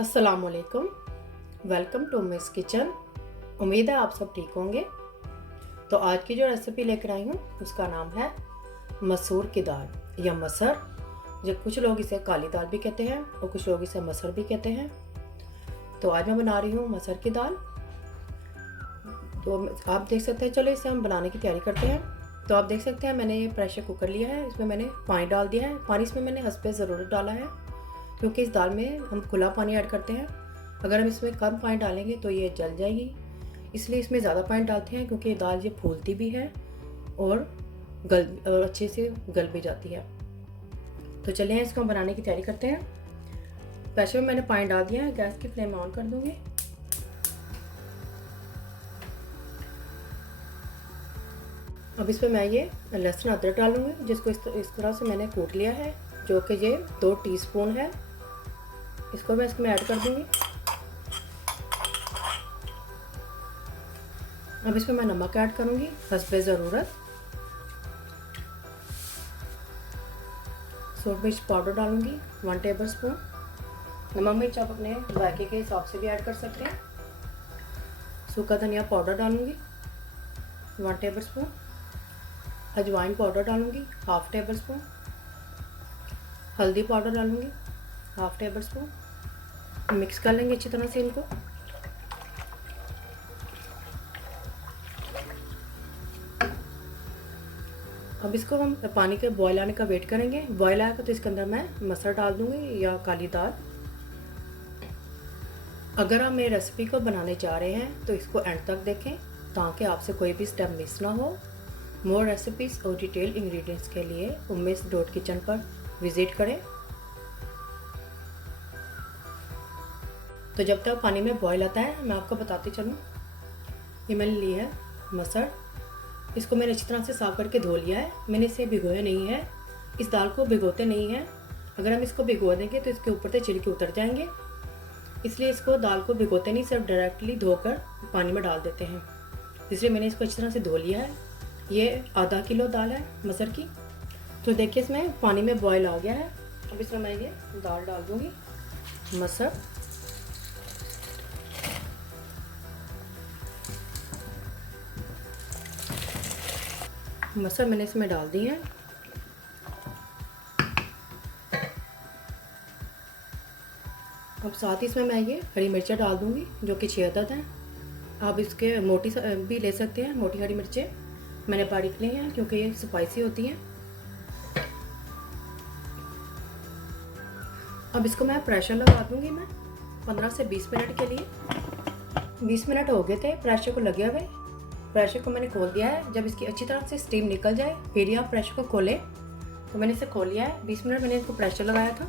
अस्सलाम वालेकुम। Welcome to Miss kitchen. उम्मीद है आप सब ठीक होंगे। तो आज की जो रेसिपी लेकर आई हूँ उसका नाम है मसूर की दाल या मसर। जो कुछ लोग इसे काली दाल भी कहते हैं और कुछ लोग इसे मसर भी कहते हैं। तो आज मैं बना रही हूँ मसर की दाल। तो आप देख सकते हैं, चलो इसे हम बनाने की तैयारी करते हैं। तो आप देख सकते हैं मैंने ये प्रेशर कुकर लिया है, इसमें मैंने पानी डाल दिया है। पानी इसमें मैंने हस्बे ज़रूरत डाला है क्योंकि इस दाल में हम खुला पानी ऐड करते हैं। अगर हम इसमें कम पानी डालेंगे तो ये जल जाएगी, इसलिए इसमें ज़्यादा पानी डालते हैं क्योंकि दाल ये फूलती भी है और अच्छे से गल भी जाती है। तो चलिए इसको हम बनाने की तैयारी करते हैं। प्रेशर में मैंने पानी डाल दिया है, गैस की फ्लेम ऑन कर दूँगी। अब इसमें मैं ये लहसुन अदरक डालूँगी, जिसको इस तरह से मैंने कूट लिया है, जो कि ये 2 टीस्पून है। इसको मैं इसमें ऐड कर दूँगी। अब इसमें मैं नमक ऐड करूँगी हस्बे ज़रूरत। सूट मिर्च पाउडर डालूँगी 1 टेबल स्पून। नमक मिर्च आप अपने जायके के हिसाब से भी ऐड कर सकते हैं। सूखा धनिया पाउडर डालूँगी 1 टेबल स्पून। अजवाइन पाउडर डालूँगी 1/2 टेबल स्पून। हल्दी पाउडर डालूँगी 1/2 टेबल स्पून। मिक्स कर लेंगे अच्छी तरह से इनको। अब इसको हम पानी के बॉयल आने का वेट करेंगे। बॉयल आएगा तो इसके अंदर मैं मसर डाल दूँगी या काली दाल। अगर आप मेरी रेसिपी को बनाने जा रहे हैं तो इसको एंड तक देखें ताकि आपसे कोई भी स्टेप मिस ना हो। मोर रेसिपीज़ और डिटेल इंग्रेडिएंट्स के लिए ummys.kitchen पर विज़िट करें। तो जब तक पानी में बॉयल आता है मैं आपको बताती चलूँ। ये मैंने ली है मसर, इसको मैंने अच्छी तरह से साफ़ करके धो लिया है। मैंने इसे भिगोया नहीं है, इस दाल को भिगोते नहीं हैं। अगर हम इसको भिगो देंगे तो इसके ऊपर से छिलके उतर जाएंगे, इसलिए इसको दाल को भिगोते नहीं, सिर्फ डायरेक्टली धोकर पानी में डाल देते हैं। इसलिए मैंने इसको अच्छी तरह से धो लिया है। ये आधा किलो दाल है मसर की। तो देखिए इसमें पानी में बॉयल आ गया है। अब इसमें मैं ये दाल डाल दूँगी मसर। मसर मैंने इसमें डाल दी है। अब साथ ही इसमें मैं ये हरी मिर्चें डाल दूँगी, जो कि 6 अदद हैं। आप इसके मोटी भी ले सकते हैं, मोटी हरी मिर्चें। मैंने बारीक ली हैं क्योंकि ये स्पाइसी होती हैं। अब इसको मैं प्रेशर लगा दूँगी मैं 15 से 20 मिनट के लिए। 20 मिनट हो गए थे प्रेशर को लगे हुए। प्रेशर को मैंने खोल दिया है। जब इसकी अच्छी तरह से स्टीम निकल जाए फिर ही आप प्रेशर को खोलें। तो मैंने इसे खोल लिया है। 20 मिनट मैंने इसको प्रेशर लगाया था।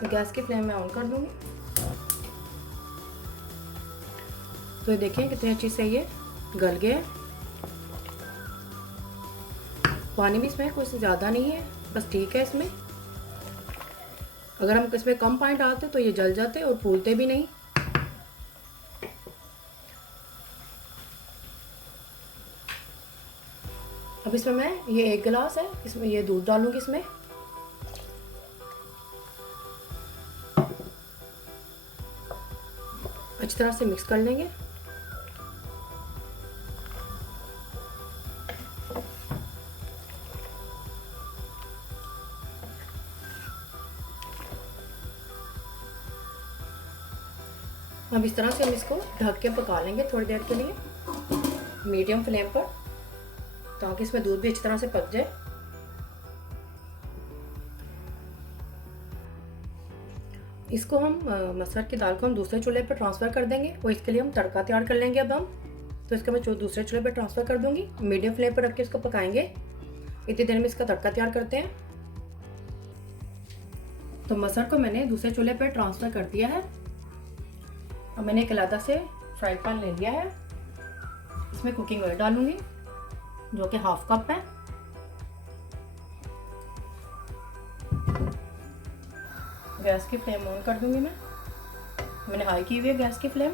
तो गैस की फ्लेम में ऑन कर दूँगी। तो ये देखिए कितनी अच्छी से ये गल गए। पानी भी इसमें कुछ ज़्यादा नहीं है, बस ठीक है। इसमें अगर हम इसमें कम पानी डालते तो ये जल जाते और फूलते भी नहीं। अब इसमें मैं ये 1 गिलास है, इसमें ये दूध डालूंगी। इसमें अच्छी तरह से मिक्स कर लेंगे। अब इस तरह से हम इसको ढक के पका लेंगे थोड़ी देर के लिए मीडियम फ्लेम पर, ताकि इसमें दूध भी अच्छी तरह से पक जाए। इसको हम मसर की दाल को हम दूसरे चूल्हे पर ट्रांसफ़र कर देंगे और इसके लिए हम तड़का तैयार कर लेंगे। अब हम तो इसको मैं दूसरे चूल्हे पर ट्रांसफ़र कर दूंगी। मीडियम फ्लेम पर रख के इसको पकाएंगे। इतनी देर में इसका तड़का तैयार करते हैं। तो मसर को मैंने दूसरे चूल्हे पर ट्रांसफ़र कर दिया है। अब मैंने एक अलग से फ्राई पैन ले लिया है। इसमें कुकिंग ऑयल डालूंगी, जो कि 1/2 कप है। गैस की फ्लेम ऑन कर दूंगी मैंने हाई की हुई है गैस की फ्लेम।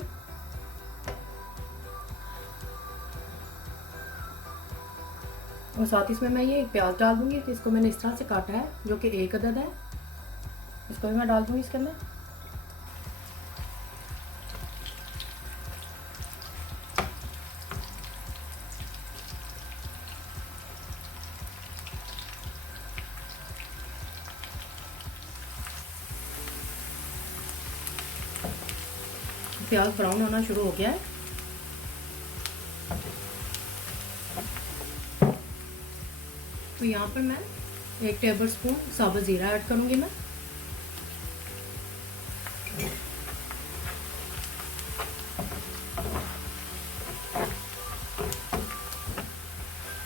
और साथ ही इसमें मैं ये प्याज डाल दूंगी। तो इसको मैंने इस तरह से काटा है, जो कि 1 अदद है। इसको भी मैं डाल दूंगी इसके अंदर। प्याज ब्राउन होना शुरू हो गया है। तो यहाँ पर मैं 1 टेबलस्पून साबुत ज़ीरा ऐड करूँगी मैं।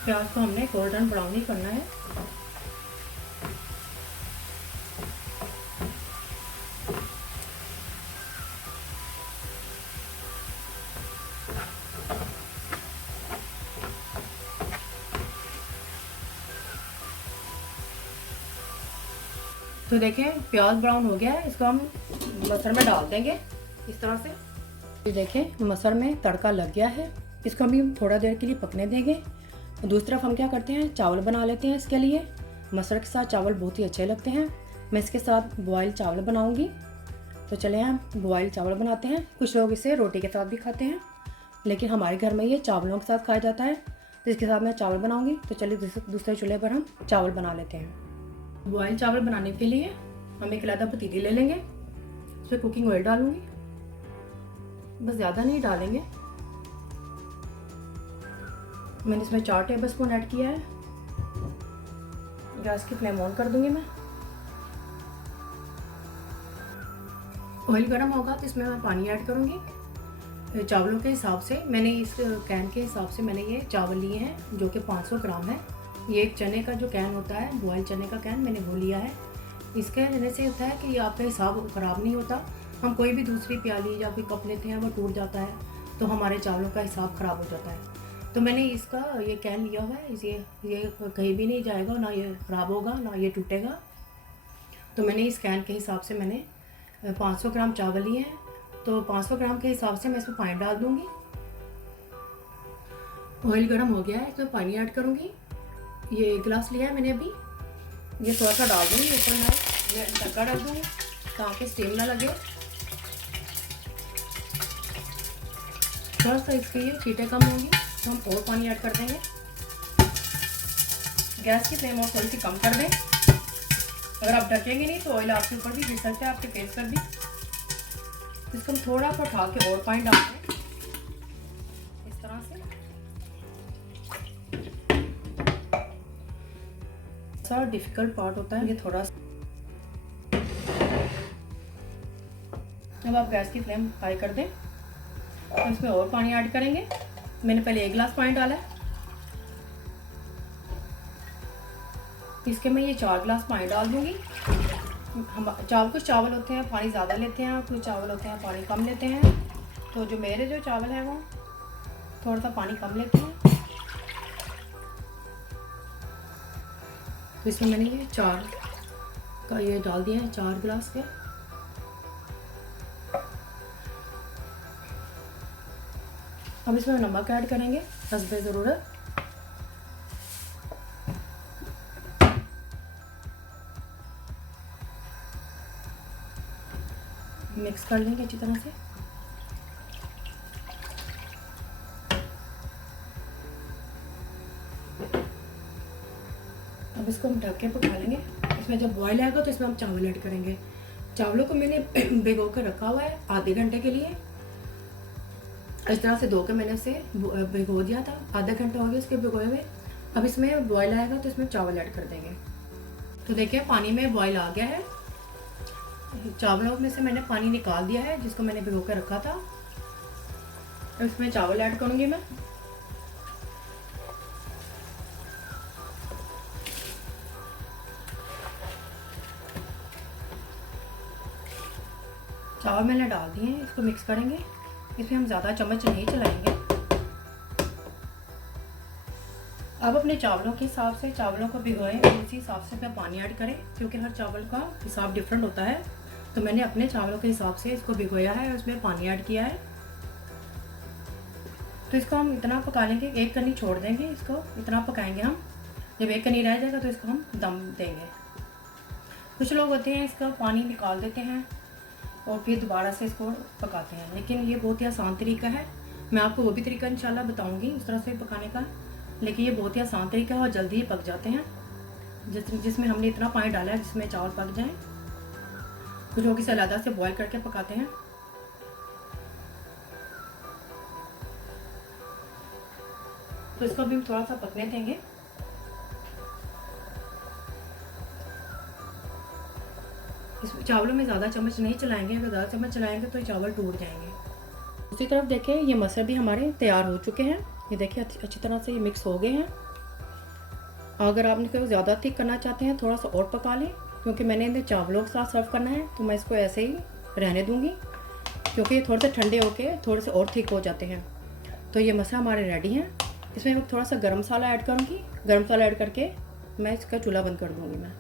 प्याज को हमने गोल्डन ब्राउन ही करना है। तो देखें प्याज ब्राउन हो गया है, इसको हम मसर में डाल देंगे इस तरह से। ये देखें मसर में तड़का लग गया है, इसको हम थोड़ा देर के लिए पकने देंगे। दूसरी तरफ हम क्या करते हैं, चावल बना लेते हैं। इसके लिए मसर के साथ चावल बहुत ही अच्छे लगते हैं। मैं इसके साथ बॉयल चावल बनाऊंगी। तो चले हम बॉयल चावल बनाते हैं। कुछ लोग इसे रोटी के साथ भी खाते हैं, लेकिन हमारे घर में ये चावलों के साथ खाया जाता है, तो इसके साथ मैं चावल बनाऊंगी। तो चलिए दूसरे चूल्हे पर हम चावल बना लेते हैं। बॉयल चावल बनाने के लिए हम एक अलग पतीली ले लेंगे, उसमें कुकिंग ऑयल डालूंगी, बस ज़्यादा नहीं डालेंगे। मैंने इसमें 4 टेबलस्पून ऐड किया है। गैस की फ्लेम ऑन कर दूंगी मैं। ऑयल गर्म होगा तो इसमें मैं पानी ऐड करूंगी चावलों के हिसाब से। मैंने इस कैन के हिसाब से मैंने ये चावल लिए हैं जो कि 500 ग्राम है। ये एक चने का जो कैन होता है, बॉयल चने का कैन, मैंने वो लिया है। इसके लेने से होता है कि आपका हिसाब ख़राब नहीं होता। हम कोई भी दूसरी प्याली या कोई कप लेते हैं, वो टूट जाता है तो हमारे चावलों का हिसाब ख़राब हो जाता है। तो मैंने इसका ये कैन लिया हुआ है, ये कहीं भी नहीं जाएगा, ना ये ख़राब होगा ना ये टूटेगा। तो मैंने इस कैन के हिसाब से मैंने 500 ग्राम चावल लिए हैं। तो 500 ग्राम के हिसाब से मैं इसमें पानी डाल दूँगी। ऑयल गर्म हो गया है तो पानी ऐड करूँगी। ये 1 गिलास लिया है मैंने अभी, ये थोड़ा सा डाल दूँगी। ऊपर मैं ढक्का डाल दूँगी ताकि स्टीम ना लगे। थोड़ा सा इसके ये छींटे कम होंगी तो हम और पानी ऐड कर देंगे। गैस की फ्लेम और थोड़ी सी कम कर दें। अगर आप ढकेंगे नहीं तो ऑयल आपके ऊपर भी गिर सकता है, आपके फेस पर भी। इसको हम थोड़ा सा उठा के और पानी डालते हैं इस तरह से। सारा डिफिकल्ट पार्ट होता है ये थोड़ा सा। अब आप गैस की फ्लेम हाई कर दें तो इसमें और पानी ऐड करेंगे। मैंने पहले 1 गिलास पानी डाला है, इसके मैं ये 4 गिलास पानी डाल दूंगी। कुछ चावल होते हैं पानी ज़्यादा लेते हैं, कुछ चावल होते हैं पानी कम लेते हैं। तो जो मेरे जो चावल हैं वो थोड़ा सा पानी कम लेते हैं। तो इसमें मैंने ये 4 का ये डाल दिया है, 4 गिलास के। अब इसमें नमक ऐड करेंगे हस्बे ज़रूरत। मिक्स कर लेंगे अच्छी तरह से। अब इसको हम ढक के पका लेंगे। इसमें जब बॉयल आएगा तो इसमें हम चावल ऐड करेंगे। चावलों को मैंने भिगो कर रखा हुआ है आधे घंटे के लिए। इस तरह से धो के मैंने उसे भिगो दिया था, आधा घंटा हो गया उसके भिगोए हुए। अब इसमें बॉयल आएगा तो इसमें चावल ऐड कर देंगे। तो देखिए पानी में बॉयल आ गया है। चावलों में से मैंने पानी निकाल दिया है जिसको मैंने भिगो कर रखा था। इसमें चावल ऐड करूँगी मैं। चावल मैंने डाल दिए हैं, इसको मिक्स करेंगे। इसमें हम ज़्यादा चम्मच नहीं चलाएंगे। अब अपने चावलों के हिसाब से चावलों को भिगोएं, उसी हिसाब से अपना पानी ऐड करें, क्योंकि हर चावल का हिसाब डिफरेंट होता है। तो मैंने अपने चावलों के हिसाब से इसको भिगोया है और उसमें पानी ऐड किया है। तो इसको हम इतना पका लेंगे, 1 कनी छोड़ देंगे, इसको इतना पकाएंगे हम। जब 1 कनी रह जाएगा तो इसको हम दम देंगे। कुछ लोग होते हैं इसका पानी निकाल देते हैं और फिर दोबारा से इसको पकाते हैं, लेकिन ये बहुत ही आसान तरीका है। मैं आपको वो भी तरीका इंशाल्लाह बताऊंगी उस तरह से पकाने का, लेकिन ये बहुत ही आसान तरीका है और जल्दी ही पक जाते हैं। जिसमें हमने इतना पानी डाला है जिसमें चावल पक जाएं। कुछ लोग इसे अलग से बॉयल करके पकाते हैं। तो इसको भी हम थोड़ा सा पकने देंगे। इस चावलों में ज़्यादा चम्मच नहीं चलाएंगे, अगर ज़्यादा चम्मच चलाएंगे तो ये चावल टूट जाएंगे। दूसरी तरफ देखें, ये मसर भी हमारे तैयार हो चुके हैं। ये देखिए अच्छी तरह से ये मिक्स हो गए हैं। अगर आप इनको ज़्यादा थिक करना चाहते हैं थोड़ा सा और पका लें, क्योंकि मैंने इन्हें चावलों के साथ सर्व करना है, तो मैं इसको ऐसे ही रहने दूँगी, क्योंकि ये थोड़े से ठंडे होके थोड़े से और थिक हो जाते हैं। तो ये मसर हमारे रेडी हैं। इसमें मैं थोड़ा सा गरम मसाला ऐड करूँगी। गरम मसाला ऐड करके मैं इसका चूल्हा बंद कर दूँगी मैं।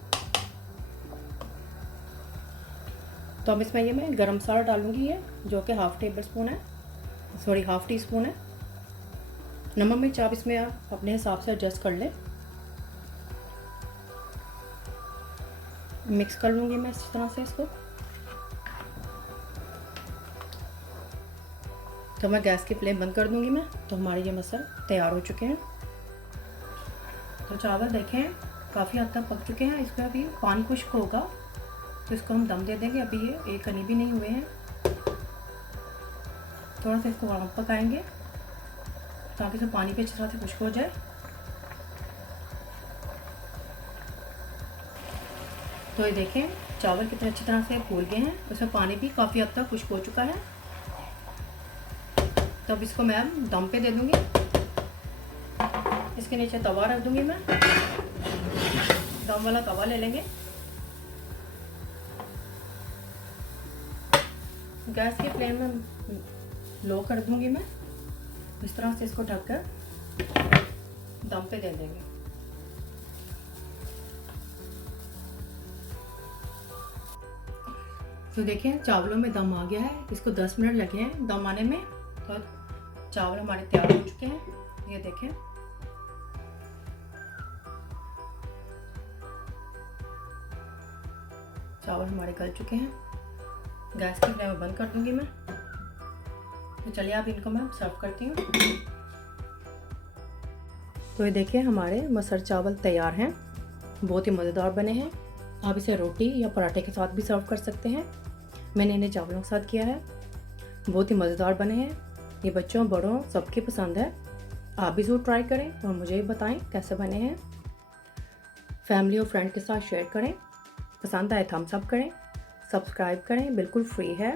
तो अब इसमें मैं गरम मसाला डालूँगी, ये जो कि हाफ़ टी स्पून है। नमक मिर्च आप इसमें अपने हिसाब से एडजस्ट कर लें। मिक्स कर लूँगी मैं इस तरह से इसको। तो मैं गैस की फ्लेम बंद कर दूँगी मैं। तो हमारे ये मसर तैयार हो चुके हैं। तो चावल देखें काफ़ी हद तक पक चुके हैं। इसमें अभी पानी खुश्क होगा तो इसको हम दम दे देंगे। अभी ये एक कनी भी नहीं हुए हैं। थोड़ा सा इसको और पकाएंगे ताकि इसमें पानी भी अच्छी तरह से खुश्क हो जाए। तो ये देखें चावल कितने अच्छी तरह से फूल गए हैं। उसमें पानी भी काफ़ी हद तक खुश्क हो चुका है। तो अब इसको मैं दम पे दे दूँगी। इसके नीचे तवा रख दूँगी मैं। दम वाला तवा ले लेंगे। गैस की फ्लेम में लो कर दूँगी मैं। इस तरह से इसको ढककर दम पे दे देंगे। तो देखिए चावलों में दम आ गया है। इसको 10 मिनट लगे हैं दम आने में। तो चावल हमारे तैयार हो चुके हैं। ये देखें चावल हमारे गल चुके हैं। गैस की फ्लेम बंद कर दूंगी मैं। तो चलिए अब इनको मैं सर्व करती हूँ। तो ये देखिए हमारे मसर चावल तैयार हैं। बहुत ही मज़ेदार बने हैं। आप इसे रोटी या पराठे के साथ भी सर्व कर सकते हैं। मैंने इन्हें चावलों के साथ किया है। बहुत ही मज़ेदार बने हैं। ये बच्चों बड़ों सबकी पसंद है। आप भी ज़रूर ट्राई करें और मुझे भी बताएं कैसे बने हैं। फैमिली और फ्रेंड के साथ शेयर करें। पसंद आए थम्स अप करें, सब्सक्राइब करें, बिल्कुल फ्री है।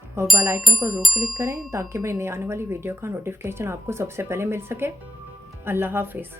और बेल आइकन को ज़रूर क्लिक करें ताकि मेरी नई आने वाली वीडियो का नोटिफिकेशन आपको सबसे पहले मिल सके। अल्लाह हाफिज़।